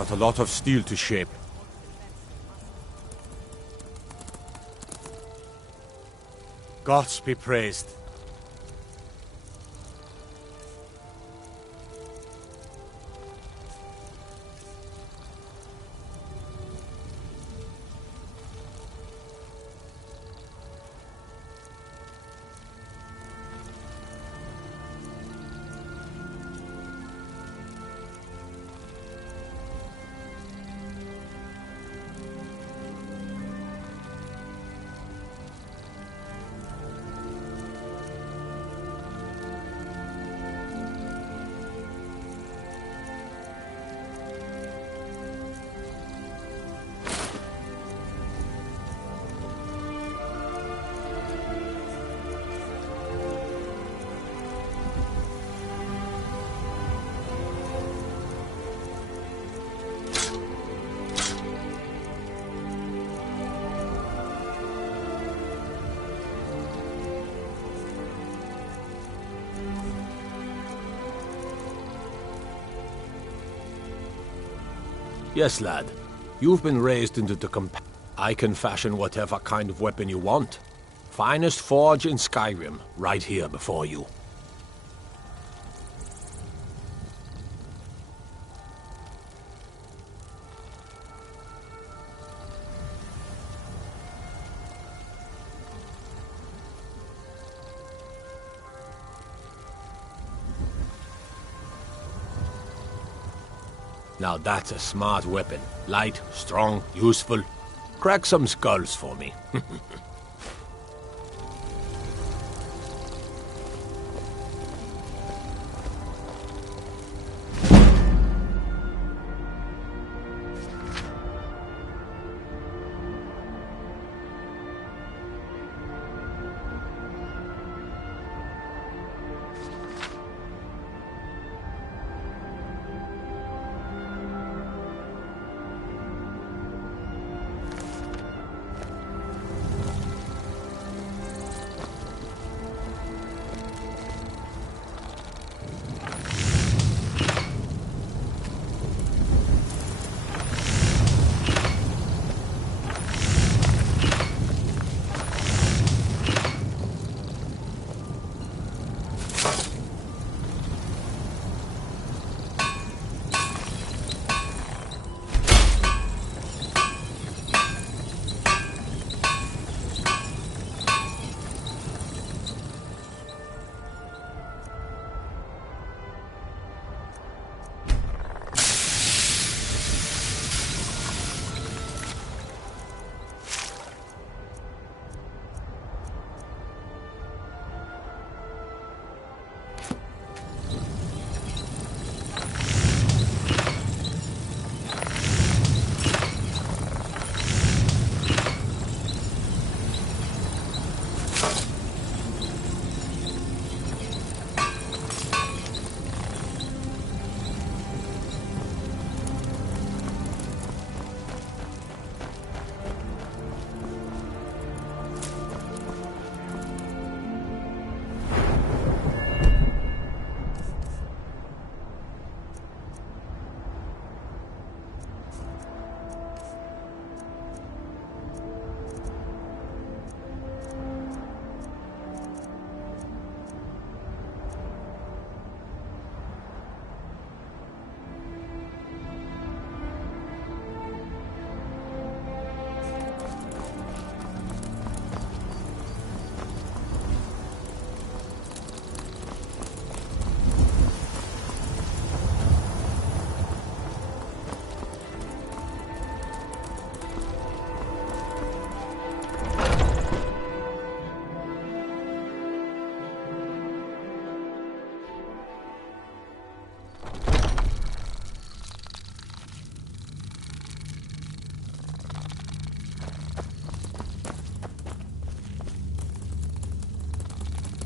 Got a lot of steel to shape. Gods be praised. Yes, lad. You've been raised into the I can fashion whatever kind of weapon you want. Finest forge in Skyrim, right here before you. Now that's a smart weapon. Light, strong, useful. Crack some skulls for me.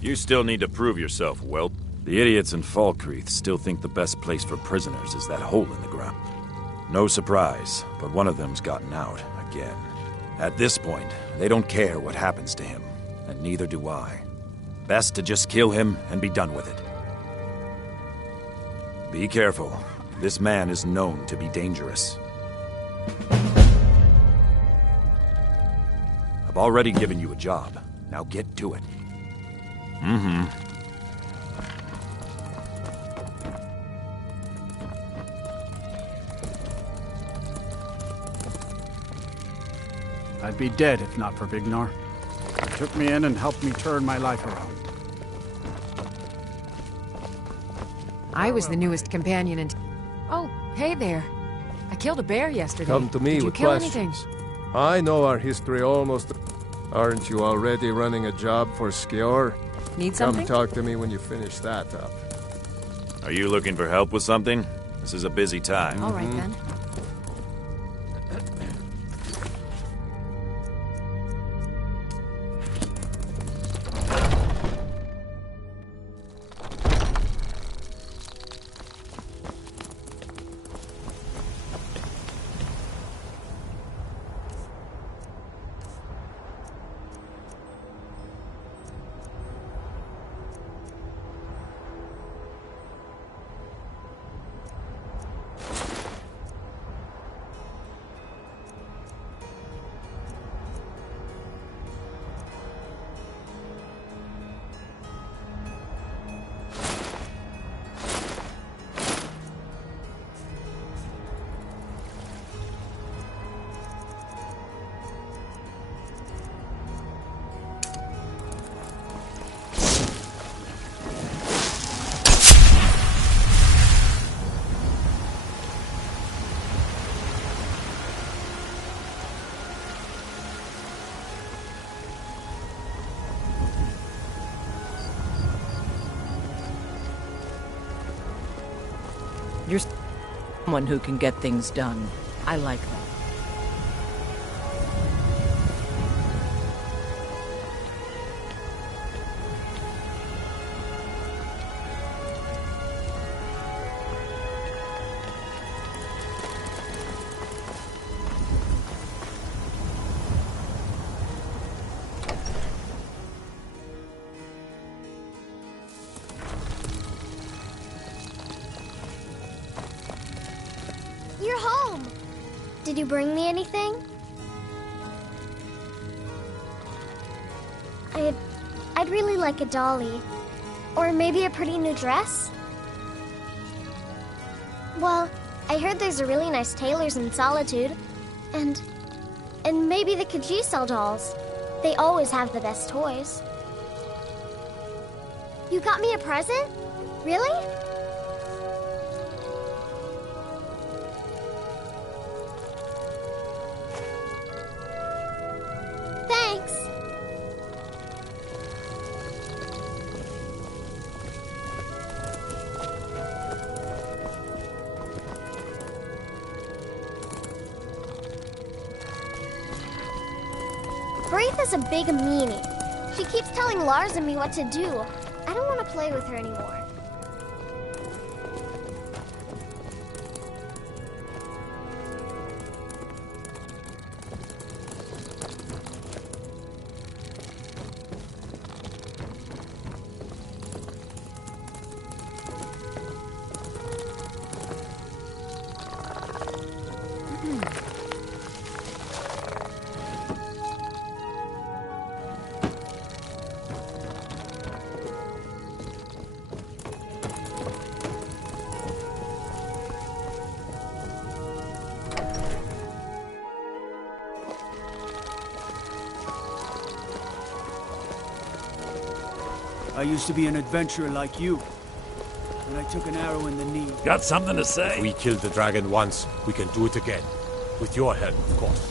You still need to prove yourself, whelp. The idiots in Falkreath still think the best place for prisoners is that hole in the ground. No surprise, but one of them's gotten out, again. At this point, they don't care what happens to him, and neither do I. Best to just kill him and be done with it. Be careful. This man is known to be dangerous. I've already given you a job. Now get to it. I'd be dead if not for Vignar. He took me in and helped me turn my life around. I was the newest companion and... Oh, hey there. I killed a bear yesterday. Come to me Did you with kill questions. anything? I know our history almost... Aren't you already running a job for Skjor? Need Come something? talk to me when you finish that up. Are you looking for help with something? This is a busy time. All right, then. You're someone who can get things done. I like that. You're home! Did you bring me anything? I'd really like a dolly. Or maybe a pretty new dress? Well, I heard there's a really nice tailor's in Solitude. And maybe the Khajiit sell dolls. They always have the best toys. You got me a present? Really? Thanks. Braitha's a big meanie. She keeps telling Lars and me what to do. I don't want to play with her anymore. I used to be an adventurer like you, and I took an arrow in the knee. Got something to say? We killed the dragon once. We can do it again. With your help, of course.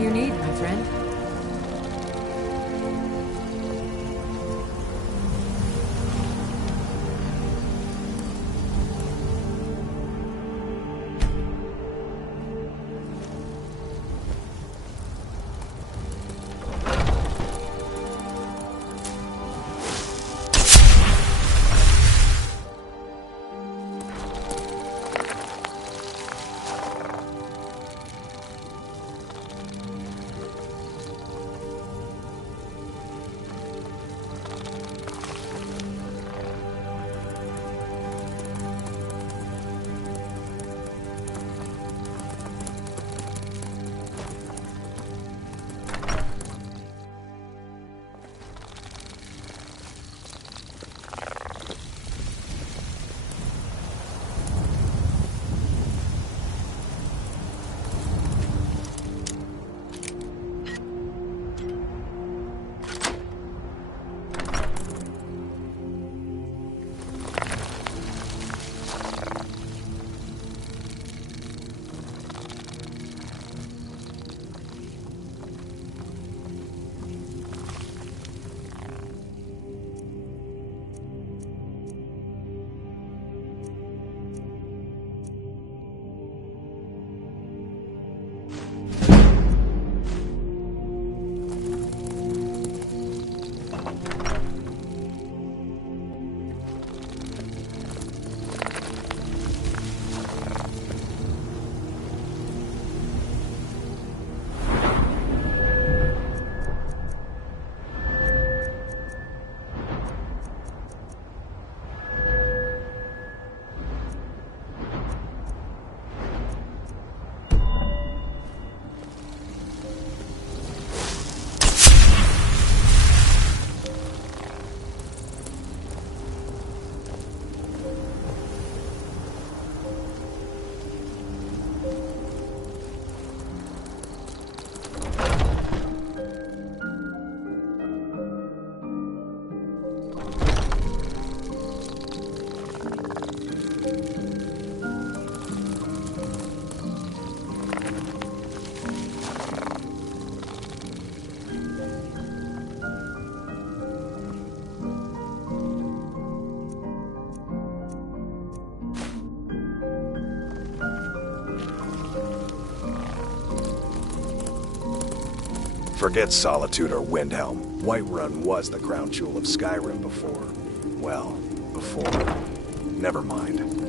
do you need, my friend? Forget Solitude or Windhelm. Whiterun was the crown jewel of Skyrim before. Well, before. Never mind.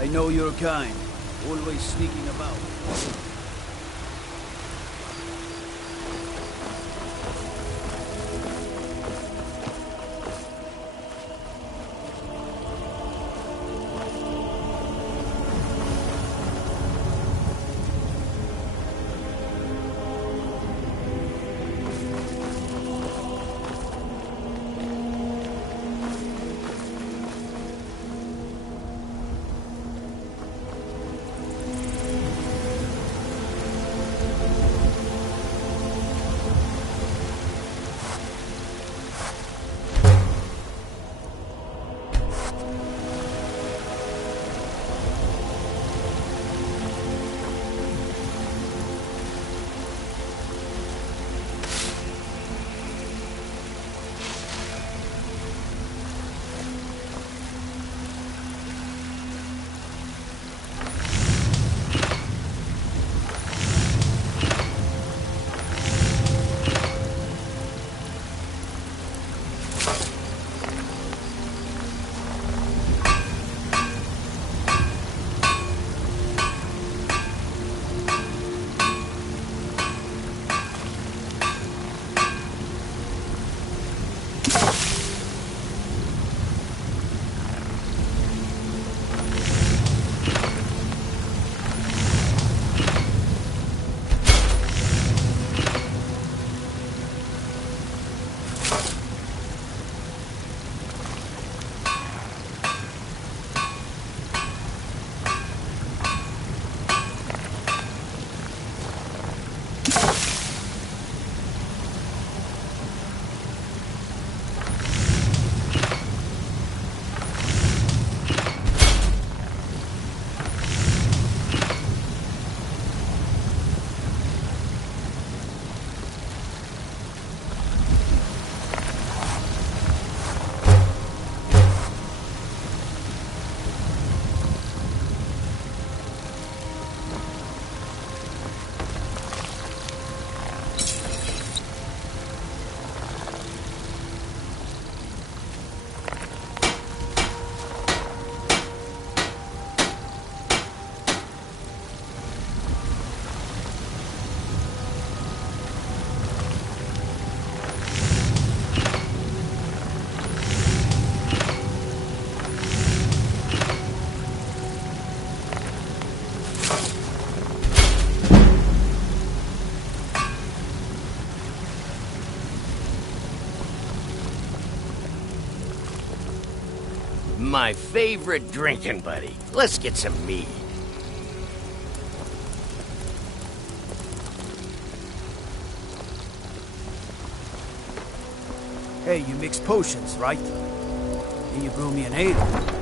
I know your kind. Always sneaking about. My favorite drinking buddy. Let's get some mead. Hey, you mix potions, right? And you brew me an ale.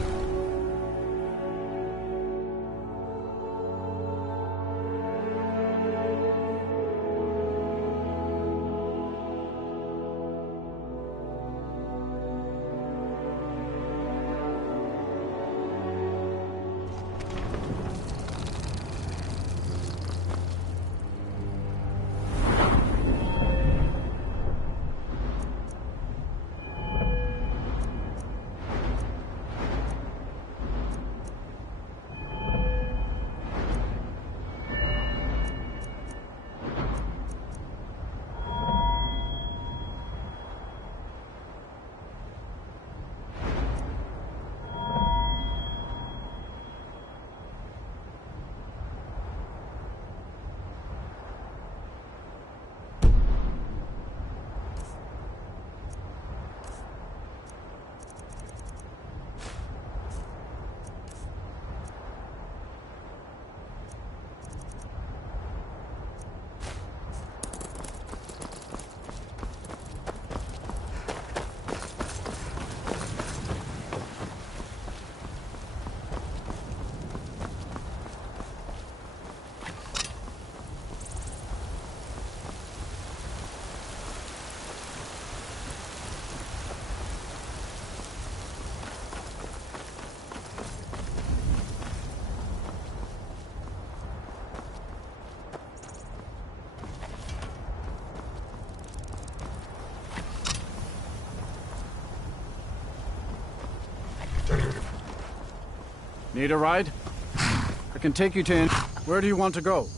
Need a ride? I can take you to... Where do you want to go?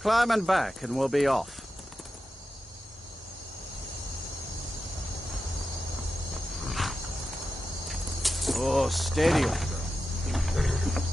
Climb and back, and we'll be off. Oh, steady, old girl.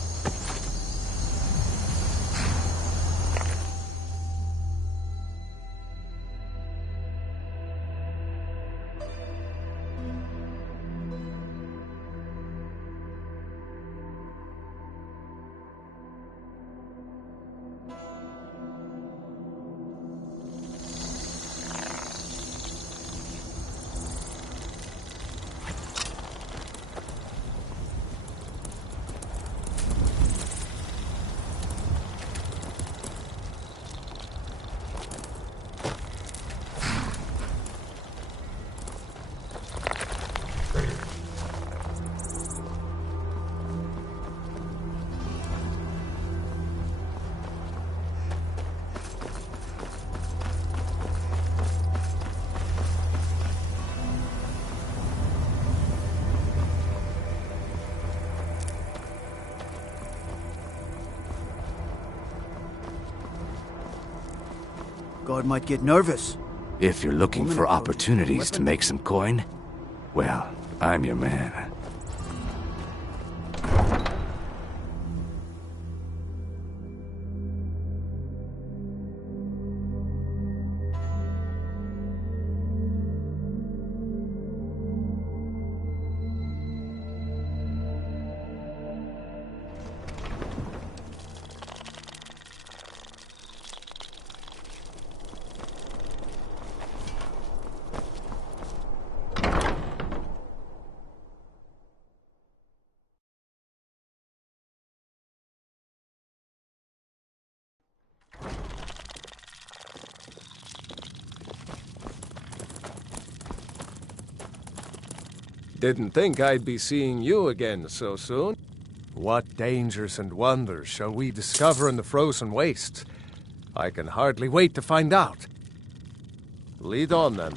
God might get nervous. If you're looking for opportunities to make some coin, well, I'm your man. Didn't think I'd be seeing you again so soon. What dangers and wonders shall we discover in the frozen wastes? I can hardly wait to find out. Lead on, then.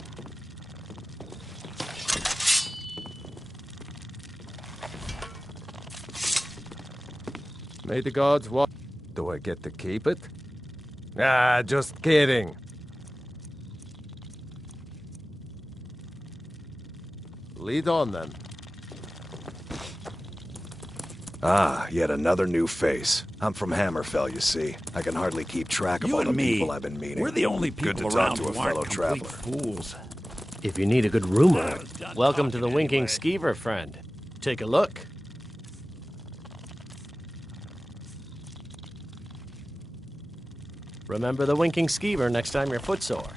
May the gods watch. Do I get to keep it? Ah, just kidding. Lead on, then. Ah, yet another new face. I'm from Hammerfell, you see. I can hardly keep track of all the people I've been meeting. We're the only people Good to around talk to a who aren't fellow complete traveler. fools. If you need a good rumor, welcome to the Winking Skeever, friend. Take a look. Remember the Winking Skeever next time you're footsore.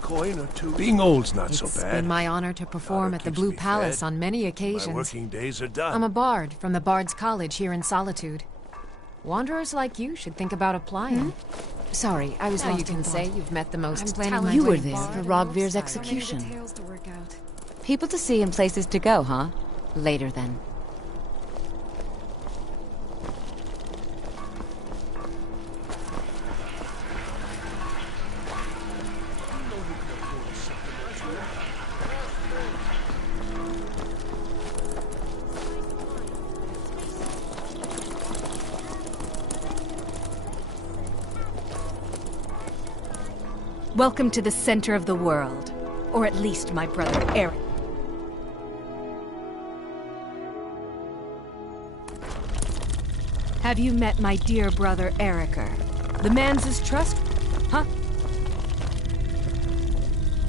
Coin or two. Being old's not so It's bad. been my honor to perform at the Blue Palace on many occasions. My working days are done. I'm a bard from the Bard's College here in Solitude. Wanderers like you should think about applying. Sorry, I was lost. You can say you've met the most talented. You were there for Rogvir's execution. People to see and places to go, huh? Later then. Welcome to the center of the world. Or at least my brother Eric. Have you met my dear brother Ericer? The man's his trust, huh?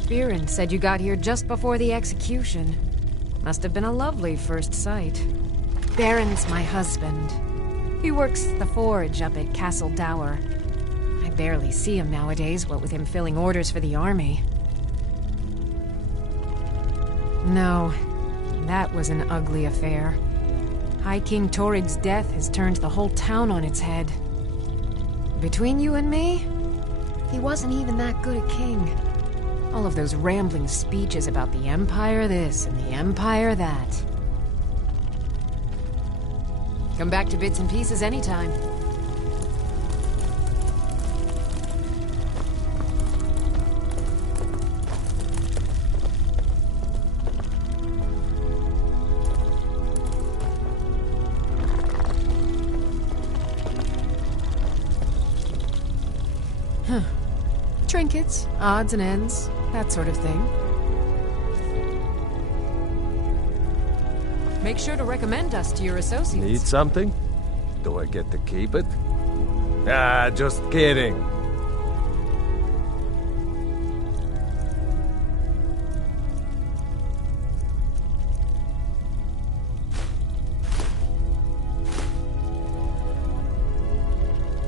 Viren said you got here just before the execution. Must have been a lovely first sight. Baron's my husband. He works the forge up at Castle Dower. I barely see him nowadays, what with him filling orders for the army. No, that was an ugly affair. High King Torrid's death has turned the whole town on its head. Between you and me, he wasn't even that good a king. All of those rambling speeches about the Empire this and the Empire that. Come back to bits and pieces anytime. Huh. Trinkets, odds and ends, that sort of thing. Make sure to recommend us to your associates. Need something? Do I get to keep it? Ah, just kidding.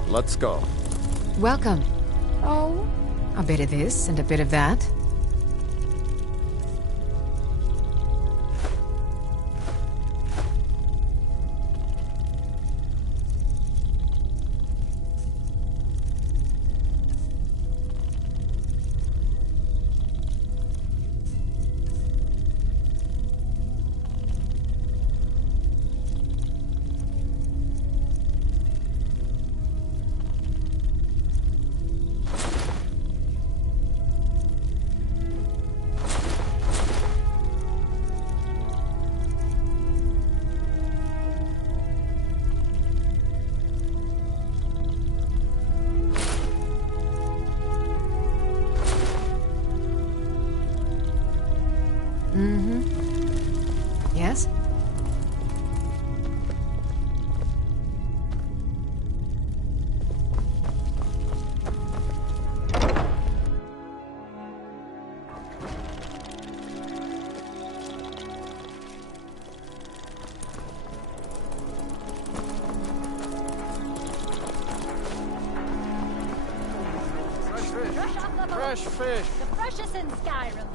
Let's go. Welcome. Oh, a bit of this and a bit of that. Yes? Fresh fish. The freshest in Skyrim.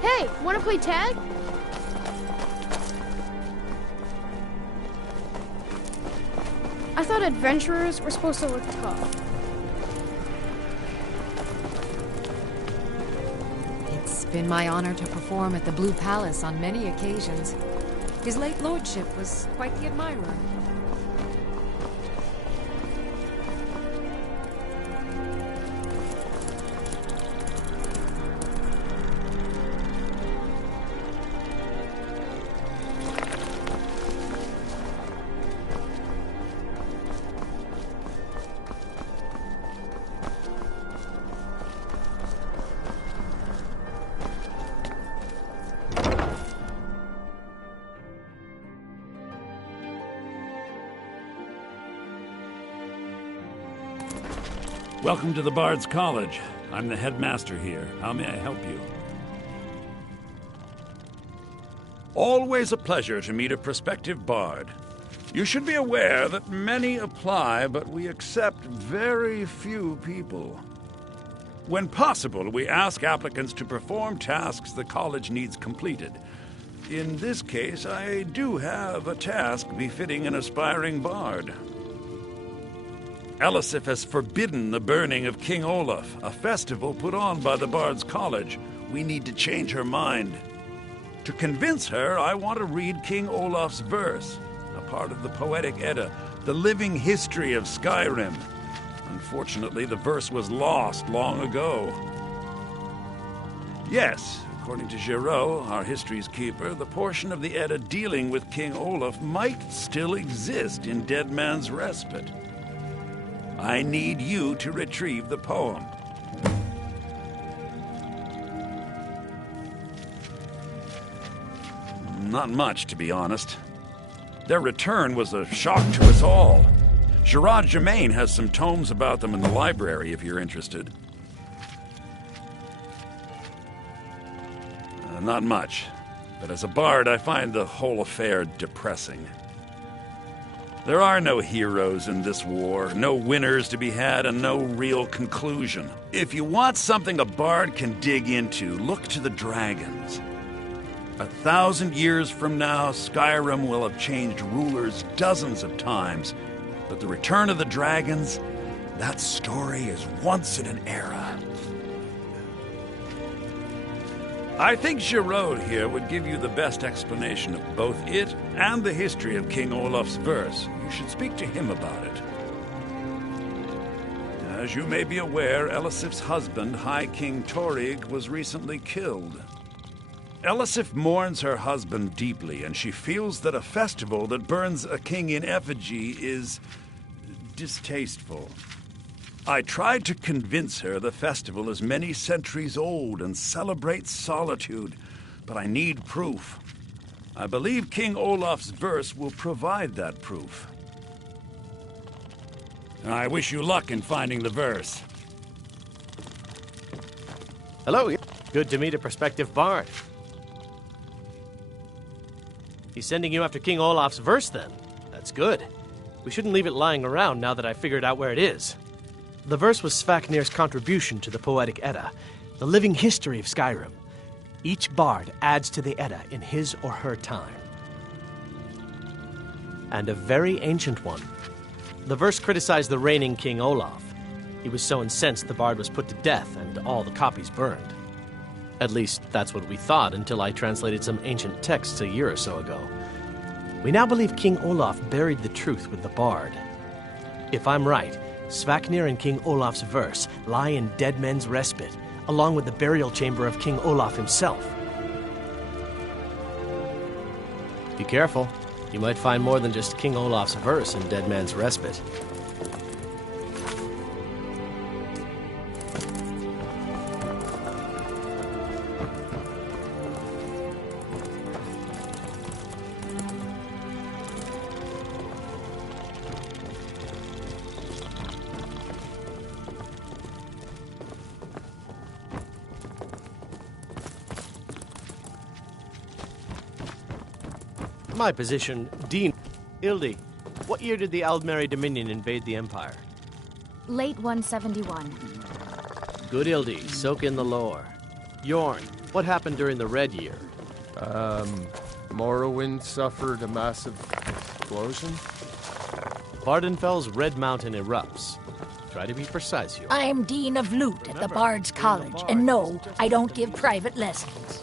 Hey, wanna play tag? I thought adventurers were supposed to look tough. It's been my honor to perform at the Blue Palace on many occasions. His late lordship was quite the admirer. Welcome to the Bard's College. I'm the headmaster here. How may I help you? Always a pleasure to meet a prospective bard. You should be aware that many apply, but we accept very few people. When possible, we ask applicants to perform tasks the college needs completed. In this case, I do have a task befitting an aspiring bard. Elisif has forbidden the burning of King Olaf, a festival put on by the Bard's College. We need to change her mind. To convince her, I want to read King Olaf's verse, a part of the Poetic Edda, the living history of Skyrim. Unfortunately, the verse was lost long ago. Yes, According to Giraud, our history's keeper, the portion of the Edda dealing with King Olaf might still exist in Dead Man's Respite. I need you to retrieve the poem. Not much, to be honest. Their return was a shock to us all. Gerard Germain has some tomes about them in the library, if you're interested. Not much, but as a bard, I find the whole affair depressing. There are no heroes in this war, no winners to be had, and no real conclusion. If you want something a bard can dig into, look to the dragons. 1,000 years from now, Skyrim will have changed rulers dozens of times, but the return of the dragons, that story is once in an era. I think Giraud here would give you the best explanation of both it and the history of King Olaf's verse. You should speak to him about it. As you may be aware, Elisif's husband, High King Torrig, was recently killed. Elisif mourns her husband deeply, and she feels that a festival that burns a king in effigy is distasteful. I tried to convince her the festival is many centuries old and celebrates solitude, but I need proof. I believe King Olaf's verse will provide that proof. I wish you luck in finding the verse. Hello. Good to meet a prospective bard. He's sending you after King Olaf's verse, then. That's good. We shouldn't leave it lying around now that I figured out where it is. The verse was Svafnir's contribution to the Poetic Edda, the living history of Skyrim. Each bard adds to the Edda in his or her time. And a very ancient one. The verse criticized the reigning King Olaf. He was so incensed the bard was put to death and all the copies burned. At least, that's what we thought until I translated some ancient texts a year or so ago. We now believe King Olaf buried the truth with the bard. If I'm right, Svafnir and King Olaf's verse lie in Dead Men's Respite, along with the burial chamber of King Olaf himself. Be careful. You might find more than just King Olaf's verse in Dead Man's Respite. My position, Dean. Ildi, what year did the Aldmeri Dominion invade the Empire? Late 171. Good, Ildi. Soak in the lore. Yorn, what happened during the Red Year? Morrowind suffered a massive explosion. Vardenfell's Red Mountain erupts. Try to be precise here. I'm Dean of Lute at the Bard's College, and no, I don't give private lessons.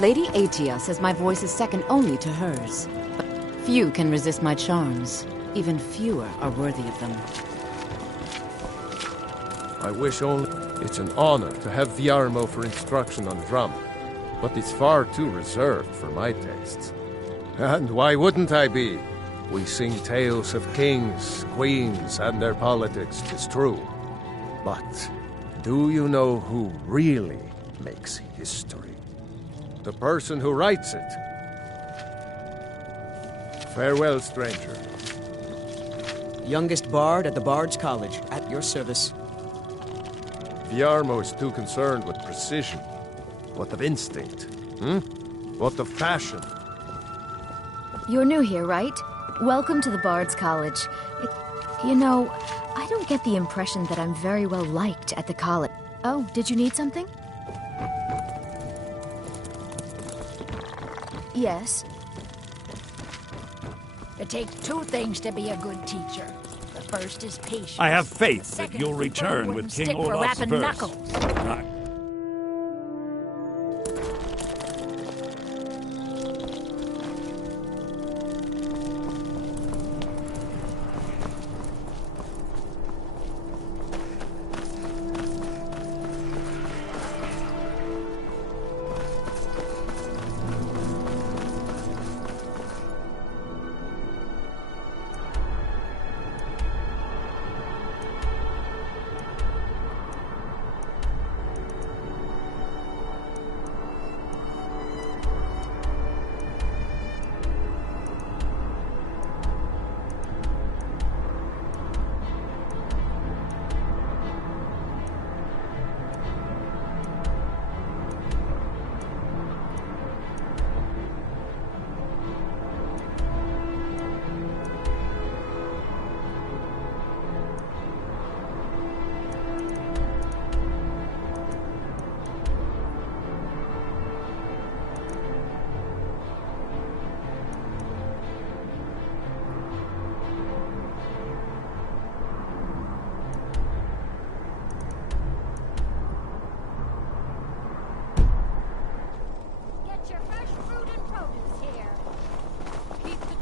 Lady Atia says my voice is second only to hers. But few can resist my charms. Even fewer are worthy of them. I wish only... It's an honor to have Viarmo for instruction on drum, but it's far too reserved for my tastes. And why wouldn't I be? We sing tales of kings, queens, and their politics, 'tis true. But do you know who really makes history? The person who writes it. Farewell, stranger. Youngest bard at the Bard's College, at your service. Viarmo is too concerned with precision. What of instinct? What of passion? You're new here, right? Welcome to the Bard's College. You know, I don't get the impression that I'm very well liked at the college. Oh, did you need something? Yes. It takes two things to be a good teacher. The first is patience. I have faith that you'll return with King Olaf's verse. Knuckles.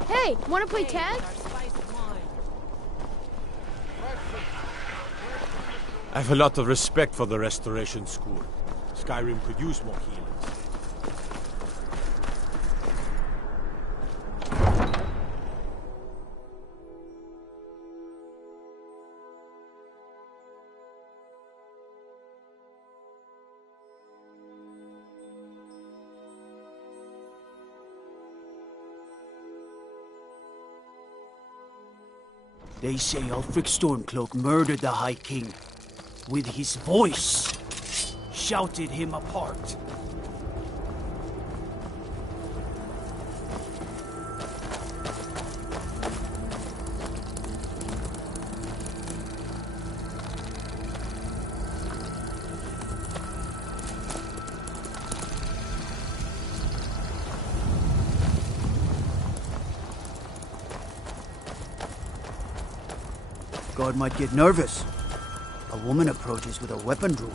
Hey, wanna play tag? I have a lot of respect for the Restoration School. Skyrim could use more healers. They say Ulfric Stormcloak murdered the High King. With his voice, shouted him apart. Guard might get nervous. A woman approaches with a weapon drawn.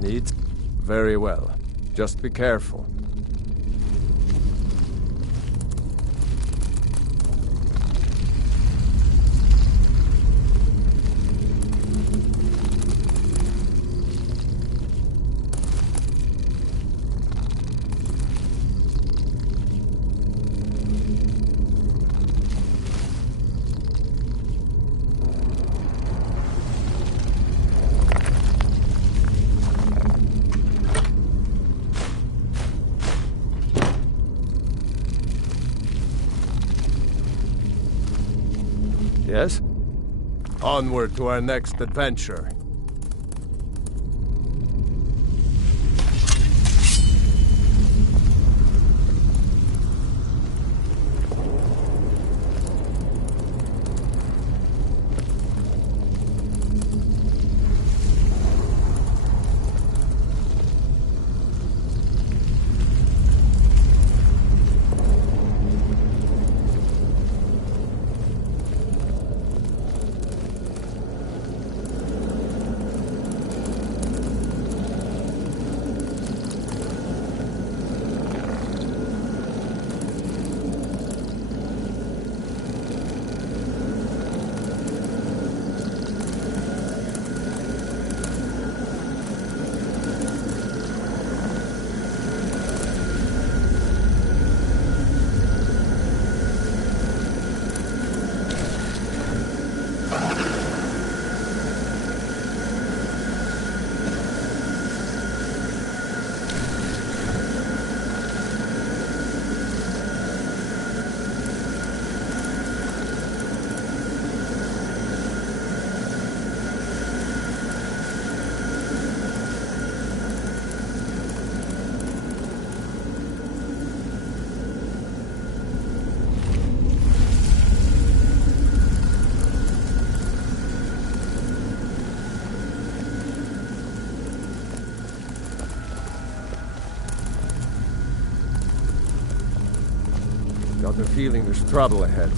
Neat. Very well. Just be careful. Yes? Onward to our next adventure. Got the feeling there's trouble ahead.